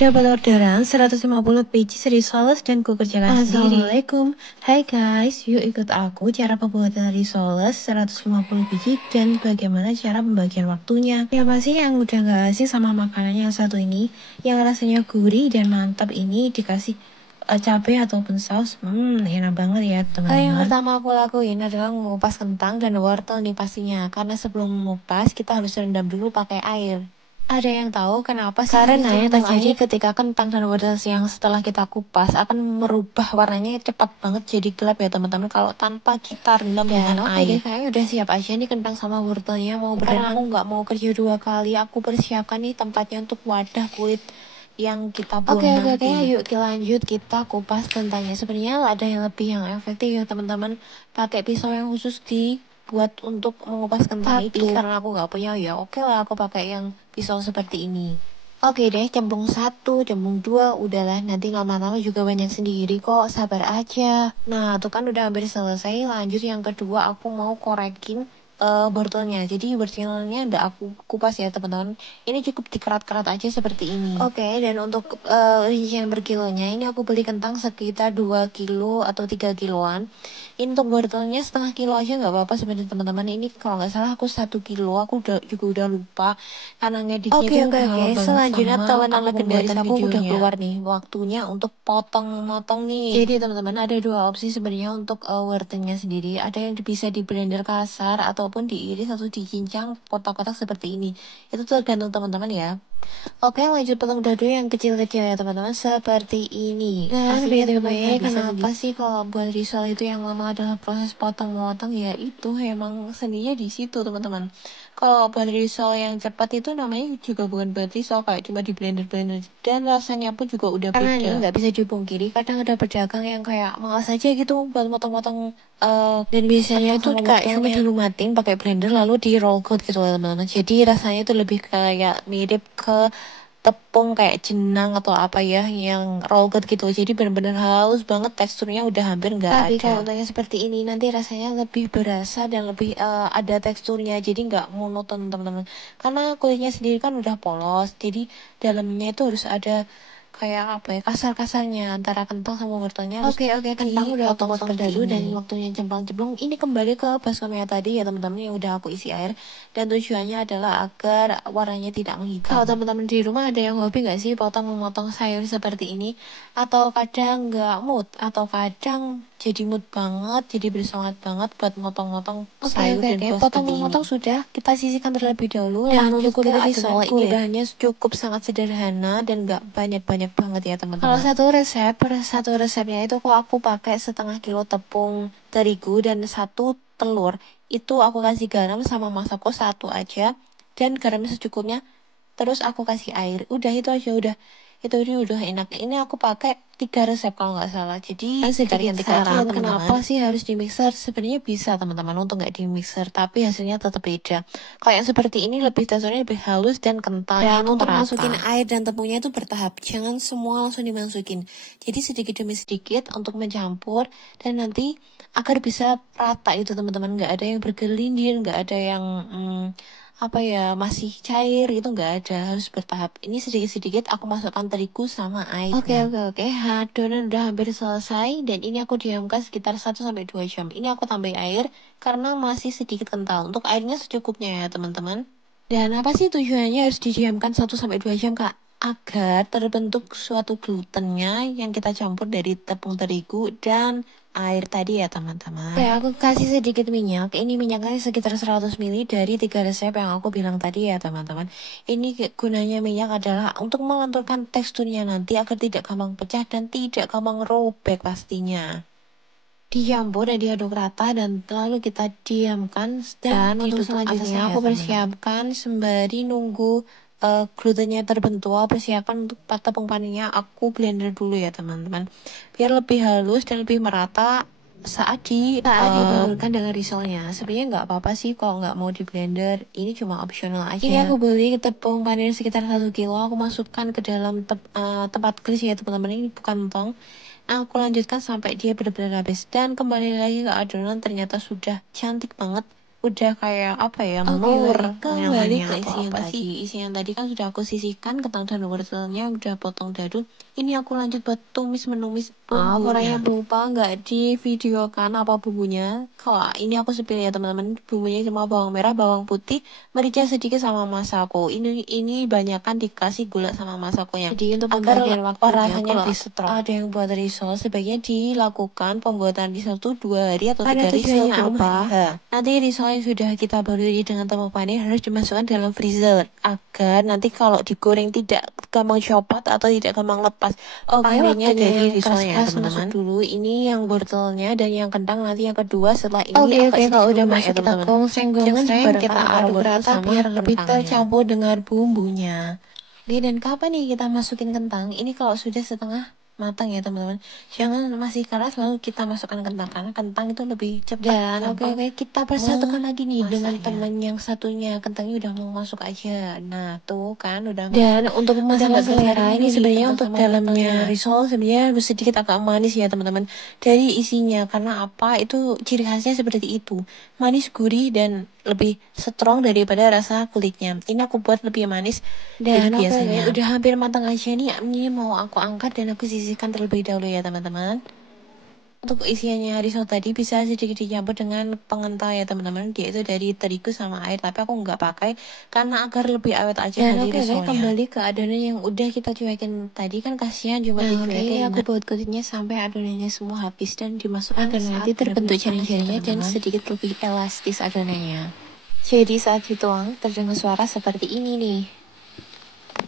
Double orderan 150 biji risoles dan kukerjakan sendiri. Assalamualaikum. Hai guys, yuk ikut aku cara pembuatan risoles 150 biji dan bagaimana cara pembagian waktunya. Siapa sih yang udah gak asing sama makanan yang satu ini? Yang rasanya gurih dan mantap ini dikasih cabai ataupun saus. Enak banget ya teman-teman. Yang pertama aku lakuin adalah mengupas kentang dan wortel nih pastinya. Karena sebelum mengupas kita harus rendam dulu pakai air. Ada yang tahu kenapa sih? Karena yang terjadi ketika kentang dan wortel yang setelah kita kupas akan merubah warnanya cepat banget jadi gelap ya teman-teman kalau tanpa kita rendam dengan air. Kayaknya udah siap aja nih kentang sama wortelnya mau berenang. Karena aku nggak mau kerja 2 kali, aku persiapkan nih tempatnya untuk wadah kulit yang kita buang nanti. Oke, yuk kita lanjut, kita kupas kentangnya. Sebenarnya ada yang lebih yang efektif ya teman-teman, pakai pisau yang khusus buat untuk mengupas kentang itu. Karena aku nggak punya ya oke lah aku pakai yang pisau seperti ini. Oke deh, cembung 1, cembung 2, udahlah nanti lama-lama juga banyak sendiri kok, sabar aja. Nah, itu kan udah hampir selesai, lanjut yang kedua aku mau korekin wortelnya. Jadi wortelnya udah aku kupas ya teman-teman. Ini cukup dikerat-kerat aja seperti ini. Oke, dan untuk rincian per kilonya ini aku beli kentang sekitar 2 kilo atau 3 kiloan. Ini untuk wortelnya setengah kilo aja nggak apa-apa sebenarnya teman-teman. Ini kalau nggak salah aku 1 kilo, aku juga udah lupa karena ngeditnya itu udah lama banget. Selanjutnya tawanan legendaris aku udah keluar nih, waktunya untuk potong-motong nih. Jadi teman-teman ada 2 opsi sebenarnya untuk wortelnya sendiri. Ada yang bisa di blender kasar ataupun diiris atau dicincang kotak-kotak seperti ini. Itu tergantung teman-teman ya. Oke, lanjut potong dadu yang kecil-kecil ya teman-teman, seperti ini. Nah, BTW, kenapa sih kalau buat risol itu yang lama adalah proses potong-potong? Ya itu emang seninya di situ teman-teman. Kalau buat risol yang cepat itu namanya juga bukan buat risol, kayak cuma di blender-blender dan rasanya pun juga udah beda. Karena ini nggak bisa dipungkiri, kadang ada pedagang yang kayak malas aja gitu buat motong-motong dan biasanya itu kayak cuma dilumatin pakai blender lalu di roll coat gitu teman-teman. Jadi rasanya itu lebih kayak mirip ke tepung kayak jenang atau apa ya yang roll coat gitu. Jadi benar-benar halus banget, teksturnya udah hampir nggak ada. Tapi kalau untungnya seperti ini nanti rasanya lebih berasa dan lebih ada teksturnya. Jadi nggak monoton teman-teman. Karena kulitnya sendiri kan udah polos. Jadi dalamnya itu harus ada kayak apa ya, kasar-kasarnya antara kentang sama wortelnya. Oke, kentang udah aku potong dadu dan waktunya cemplung-cemplung. Ini kembali ke baskomnya tadi ya teman-teman yang udah aku isi air, dan tujuannya adalah agar warnanya tidak menghitam. Kalau teman-teman di rumah ada yang hobi nggak sih potong-memotong sayur seperti ini, atau kadang nggak mood, atau kadang jadi mood banget, jadi bersemangat banget buat motong-motong sayur dan buah potong-memotong sudah, kita sisihkan terlebih dahulu. Dan untuk kulit risol ini bahannya cukup sangat sederhana dan nggak banyak-banyak banget ya teman-teman. Kalau satu resepnya itu kok aku pakai setengah kilo tepung terigu dan 1 telur. Itu aku kasih garam sama masako 1 aja dan garamnya secukupnya. Terus aku kasih air. Udah itu aja udah. Itu ini udah enak. Ini aku pakai 3 resep kalau nggak salah. Jadi sedikit saran kenapa sih harus di mixer? Sebenarnya bisa teman-teman untuk nggak di mixer, tapi hasilnya tetap beda. Kalau yang seperti ini lebih teksturnya lebih halus dan kental. Dan untuk masukin air dan tepungnya itu bertahap. Jangan semua langsung dimasukin. Jadi sedikit demi sedikit untuk mencampur dan nanti agar bisa rata itu teman-teman. Nggak ada yang bergelindir, nggak ada yang apa ya masih cair itu nggak ada, harus bertahap. Ini sedikit-sedikit aku masukkan terigu sama air. Oke. Adonan udah hampir selesai dan ini aku diamkan sekitar 1-2 jam. Ini aku tambah air karena masih sedikit kental. Untuk airnya secukupnya ya teman-teman. Dan apa sih tujuannya harus didiamkan 1-2 jam kak? Agar terbentuk suatu glutennya yang kita campur dari tepung terigu dan air tadi ya teman-teman. Oke, aku kasih sedikit minyak. Ini minyaknya sekitar 100 ml dari 3 resep yang aku bilang tadi ya teman-teman. Ini gunanya minyak adalah untuk melenturkan teksturnya nanti agar tidak gampang pecah dan tidak gampang robek pastinya. Dicampur dan diaduk rata dan lalu kita diamkan dan untuk selanjutnya aku persiapkan sembari nunggu glutennya terbentuk. Persiapkan untuk tepung panennya aku blender dulu ya teman-teman biar lebih halus dan lebih merata saat dibenturkan dengan risolnya. Sebenarnya nggak apa-apa sih kalau nggak mau di blender, ini cuma opsional aja. Ini aku beli tepung panir sekitar 1 kilo, aku masukkan ke dalam tempat klis ya teman-teman, ini bukan tong. Aku lanjutkan sampai dia benar-benar habis dan kembali lagi ke adonan, ternyata sudah cantik banget udah kayak apa ya, Oke, menur kembali ke namanya isi atau yang apa tadi. sih. Isi yang tadi kan sudah aku sisihkan, kentang dan wortelnya udah potong dadu. Ini aku lanjut buat menumis bumbunya. Pokoknya lupa nggak di video kan apa bumbunya. Kalau ini aku sepilih ya teman-teman, bumbunya cuma bawang merah, bawang putih, merica sedikit sama masako. Ini banyak kan dikasih gula sama masakonya. Jadi untuk Agar pembagian waktunya, rasanya kalau lebih strong. Ada yang buat risol, sebaiknya dilakukan pembuatan risol tuh 2 hari atau 3 pada hari tujuannya sebelum apa? hari H. Nanti risol yang sudah kita baluri dengan tepung panis harus dimasukkan dalam freezer agar nanti kalau digoreng tidak gampang copot atau tidak gampang lepas panirnya dari risolnya teman-teman. Dulu ini yang wortelnya dan yang kentang nanti yang kedua setelah ini Oke, kalau udah lunak masuk kita teman-teman. gongseng-gongseng, Jeng kita kita aduk wortel rata sama biar lebih kentangnya. tercampur dengan bumbunya. Oke, dan kapan nih kita masukin kentang? Ini kalau sudah setengah matang ya teman-teman. Jangan masih keras lalu kita masukkan kentang karena kentang itu lebih cepat. Dan Gampang. oke, Kita persatukan lagi nih dengan masaknya. teman yang satunya kentangnya udah mau masuk aja. Nah tuh kan udah Dan untuk udah masalah nggak berasa selera, ini nih sebenarnya kentang untuk sama dalamnya. wortelnya. Risol sebenarnya harus sedikit agak manis ya teman-teman dari isinya karena apa itu ciri khasnya seperti itu, manis gurih dan lebih strong daripada rasa kulitnya. Ini aku buat lebih manis dari Dan biasanya. Udah hampir matang aja nih, ini mau aku angkat dan aku sisihkan terlebih dahulu ya teman-teman. Untuk isiannya risol tadi bisa sedikit dicampur dengan pengental ya teman-teman, dia itu dari terigu sama air tapi aku nggak pakai karena agar lebih awet aja Dan nanti risolnya. kembali ke adonan yang udah kita cuekin Tadi kan kasihan cuma Nah, dicuekin. ini aku buat kulitnya sampai adonannya semua habis dan dimasukkan agar saat nanti terbentuk benar-benar panas ya, jaring-jaringnya dan teman-teman. sedikit lebih elastis adonannya. Jadi saat dituang terdengar suara seperti ini nih.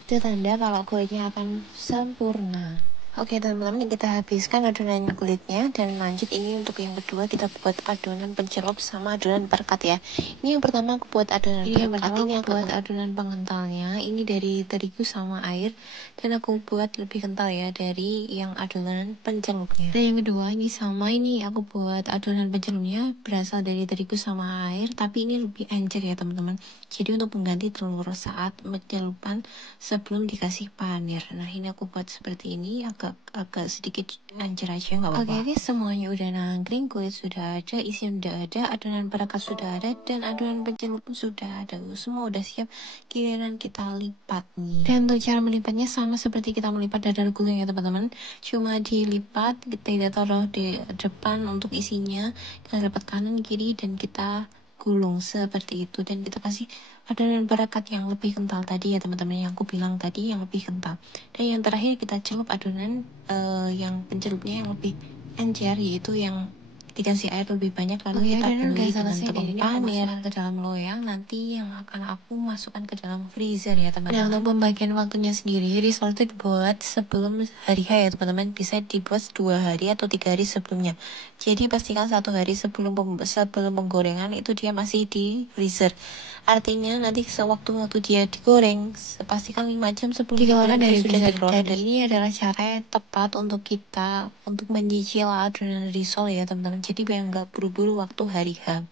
Itu tanda kalau kulitnya akan sempurna. Oke teman-teman, kita habiskan adonan kulitnya dan lanjut ini untuk yang kedua kita buat adonan pencelup sama adonan perekat ya. Ini yang pertama aku buat adonan perekat, ini aku buat adonan pengentalnya, ini dari terigu sama air dan aku buat lebih kental ya dari yang adonan pencelupnya. Dan yang kedua ini sama, ini aku buat adonan pencelupnya berasal dari terigu sama air tapi ini lebih encer ya teman-teman. Jadi untuk mengganti telur saat pencelupan sebelum dikasih panir. Nah ini aku buat seperti ini agak sedikit ancer aja nggak apa-apa. Oke, semuanya udah nangkring, kulit sudah ada, isian udah ada, adonan perekat sudah ada, dan adonan pencelup pun sudah ada. Semua udah siap, giliran kita lipat nih. Dan untuk cara melipatnya sama seperti kita melipat dadar gulung ya teman-teman. Cuma dilipat, kita taruh di depan untuk isinya, kita lipat kanan kiri dan kita gulung seperti itu dan kita kasih adonan perekat yang lebih kental tadi ya teman-teman, yang aku bilang tadi yang lebih kental. Dan yang terakhir kita celup adonan yang pencelupnya yang lebih encer, yaitu yang dikasih air lebih banyak lalu kita baluri dengan tepung panir ke dalam loyang nanti yang akan aku masukkan ke dalam freezer ya teman-teman. Nah untuk pembagian waktunya sendiri, risol itu dibuat sebelum hari H ya teman-teman, bisa dibuat 2 hari atau 3 hari sebelumnya. Jadi pastikan 1 hari sebelum penggorengan itu dia masih di freezer. Artinya nanti sewaktu-waktu dia digoreng, pastikan 5 jam sebelum Dikeluarkan digoreng dari itu sudah freezer. dikeluarkan. Dan ini adalah cara yang tepat untuk kita untuk menyicil adonan risol ya teman-teman. Jadi biar nggak buru-buru waktu hari H.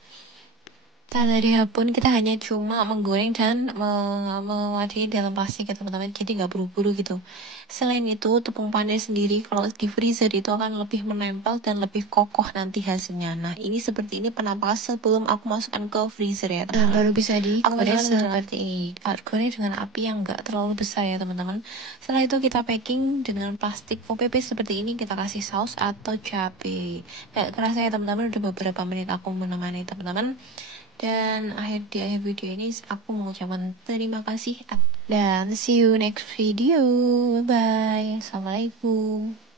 Dan hari H pun kita hanya cuma menggoreng dan mewadai dalam plastik ya teman-teman. Jadi nggak buru-buru gitu. Selain itu tepung panir sendiri kalau di freezer itu akan lebih menempel dan lebih kokoh nanti hasilnya. Nah ini seperti ini penampakan sebelum aku masukkan ke freezer ya teman-teman. Baru bisa digoreng seperti ini. Goreng dengan api yang nggak terlalu besar ya teman-teman. Setelah itu kita packing dengan plastik OPP seperti ini, kita kasih saus atau cabai. Gak kerasa ya teman-teman, udah beberapa menit aku menemani teman-teman. Dan di akhir video ini aku mengucapkan terima kasih dan see you next video. Bye. Assalamualaikum.